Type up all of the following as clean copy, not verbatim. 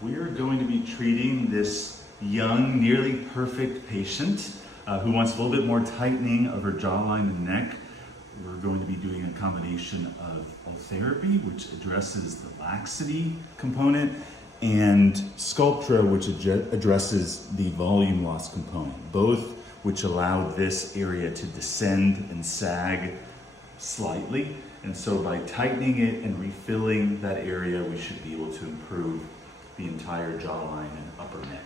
We are going to be treating this young, nearly perfect patient who wants a little bit more tightening of her jawline and neck. We're going to be doing a combination of Ultherapy, which addresses the laxity component, and Sculptra, which addresses the volume loss component, both which allow this area to descend and sag slightly. And so by tightening it and refilling that area, we should be able to improve the entire jawline and upper neck.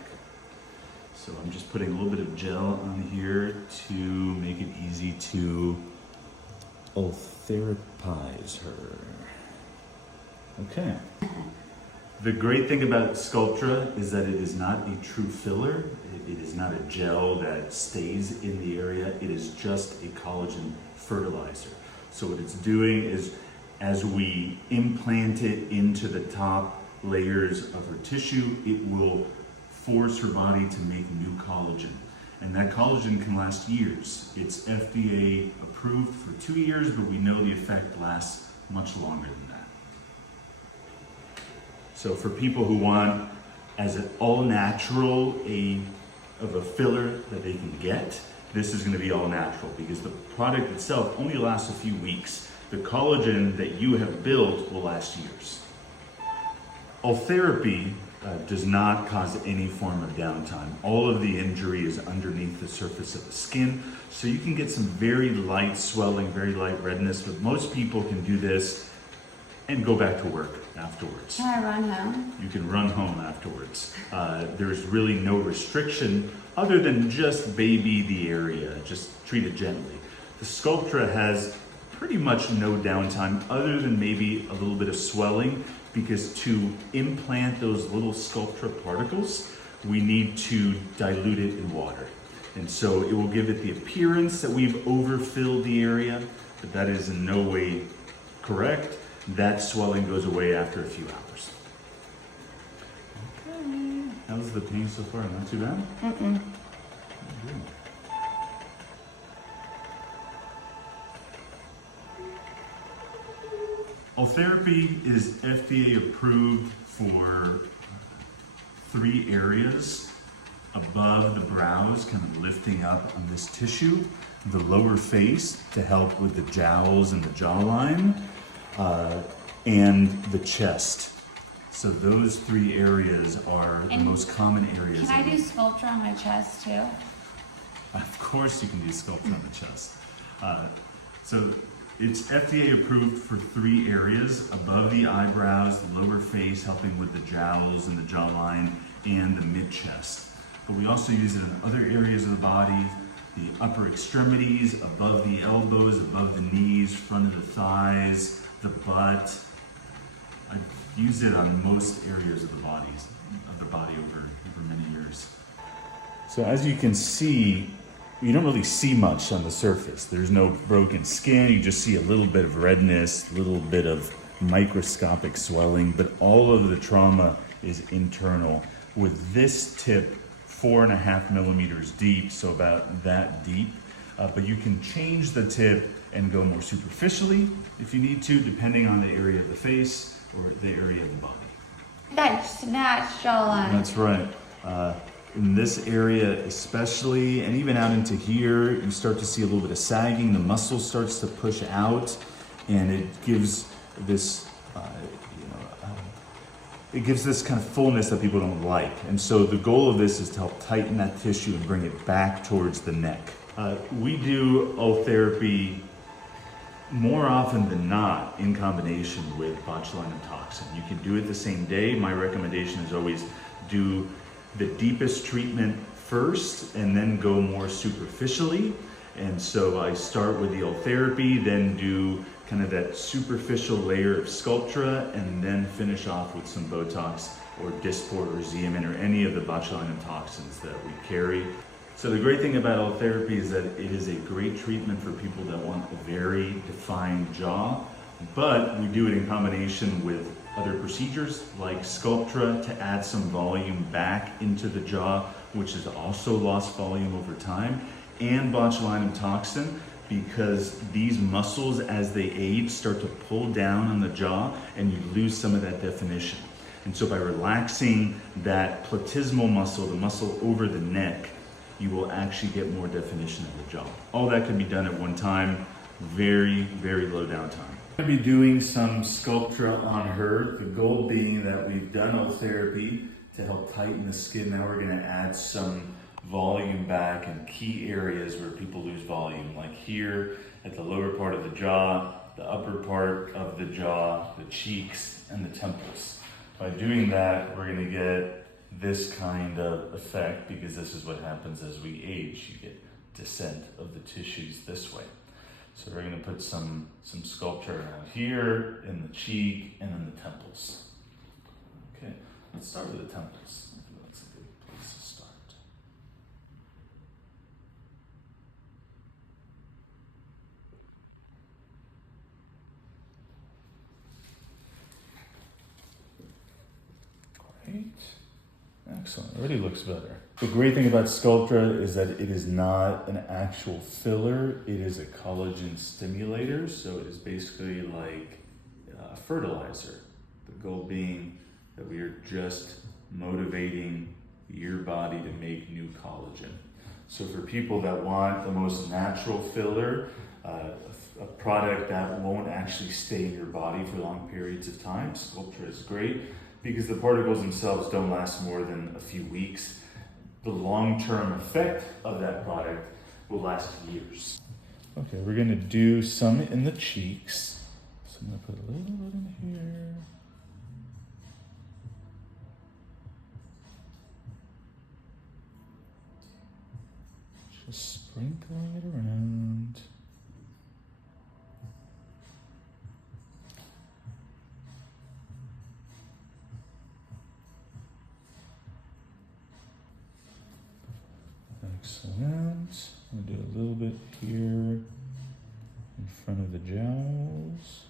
So I'm just putting a little bit of gel on here to make it easy to Ultherapize her. Okay. The great thing about Sculptra is that it is not a true filler. It is not a gel that stays in the area. It is just a collagen fertilizer. So what it's doing is, as we implant it into the top layers of her tissue, it will force her body to make new collagen. And that collagen can last years. It's FDA approved for 2 years, but we know the effect lasts much longer than that. So for people who want, as an all-natural of a filler that they can get, this is going to be all natural because the product itself only lasts a few weeks. The collagen that you have built will last years. Ultherapy does not cause any form of downtime. All of the injury is underneath the surface of the skin, so you can get some very light swelling, very light redness, but most people can do this and go back to work afterwards. Can I run home? You can run home afterwards. There's really no restriction other than just baby the area, just treat it gently. The Sculptra has pretty much no downtime other than maybe a little bit of swelling, because to implant those little Sculptra particles, we need to dilute it in water. And so it will give it the appearance that we've overfilled the area, but that is in no way correct. That swelling goes away after a few hours. Okay. How's the pain so far? Not too bad? Mm-mm. Good. Ultherapy is FDA approved for 3 areas above the brows, kind of lifting up on this tissue, the lower face to help with the jowls and the jawline, and the chest. So those 3 areas are the most common areas. Can I do Sculptra on my chest too? Of course you can do Sculptra on the chest. So it's FDA approved for 3 areas: above the eyebrows, the lower face, helping with the jowls and the jawline, and the mid-chest. But we also use it in other areas of the body, the upper extremities, above the elbows, above the knees, front of the thighs, the butt. I've used it on most areas of the body over many years. So as you can see, you don't really see much on the surface. There's no broken skin. You just see a little bit of redness, a little bit of microscopic swelling, but all of the trauma is internal. With this tip, 4.5 millimeters deep, so about that deep. But you can change the tip and go more superficially if you need to, depending on the area of the face or the area of the body. That snatched jawline. That's right. In this area especially, and even out into here, you start to see a little bit of sagging. The muscle starts to push out, and it gives this, it gives this kind of fullness that people don't like. And so the goal of this is to help tighten that tissue and bring it back towards the neck. We do Ultherapy more often than not in combination with botulinum toxin. You can do it the same day. My recommendation is always do the deepest treatment first and then go more superficially. And so I start with the Ultherapy, then do kind of that superficial layer of Sculptra, and then finish off with some Botox or Dysport or Xeomin or any of the botulinum toxins that we carry. So the great thing about Ultherapy is that it is a great treatment for people that want a very defined jaw, but we do it in combination with other procedures like Sculptra to add some volume back into the jaw, which has also lost volume over time, and botulinum toxin, because these muscles, as they age, start to pull down on the jaw and you lose some of that definition. And so by relaxing that platysmal muscle, the muscle over the neck, you will actually get more definition of the jaw. All that can be done at one time, very, very low downtime. I'm going to be doing some Sculptra on her, the goal being that we've done Ultherapy to help tighten the skin. Now we're going to add some volume back in key areas where people lose volume, like here at the lower part of the jaw, the upper part of the jaw, the cheeks, and the temples. By doing that, we're going to get this kind of effect, because this is what happens as we age. You get descent of the tissues this way. So we're going to put some Sculptra around here, in the cheek, and in the temples. Okay, let's start with the temples. I think that's a good place to start. Great. Excellent. Already looks better. The great thing about Sculptra is that it is not an actual filler. It is a collagen stimulator. So it is basically like a fertilizer. The goal being that we are just motivating your body to make new collagen. So for people that want the most natural filler, a product that won't actually stay in your body for long periods of time, Sculptra is great, because the particles themselves don't last more than a few weeks. The long-term effect of that product will last years. Okay, we're gonna do some in the cheeks. So I'm gonna put a little bit in here. Just sprinkling it around. Excellent. I'm gonna do a little bit here in front of the jowls.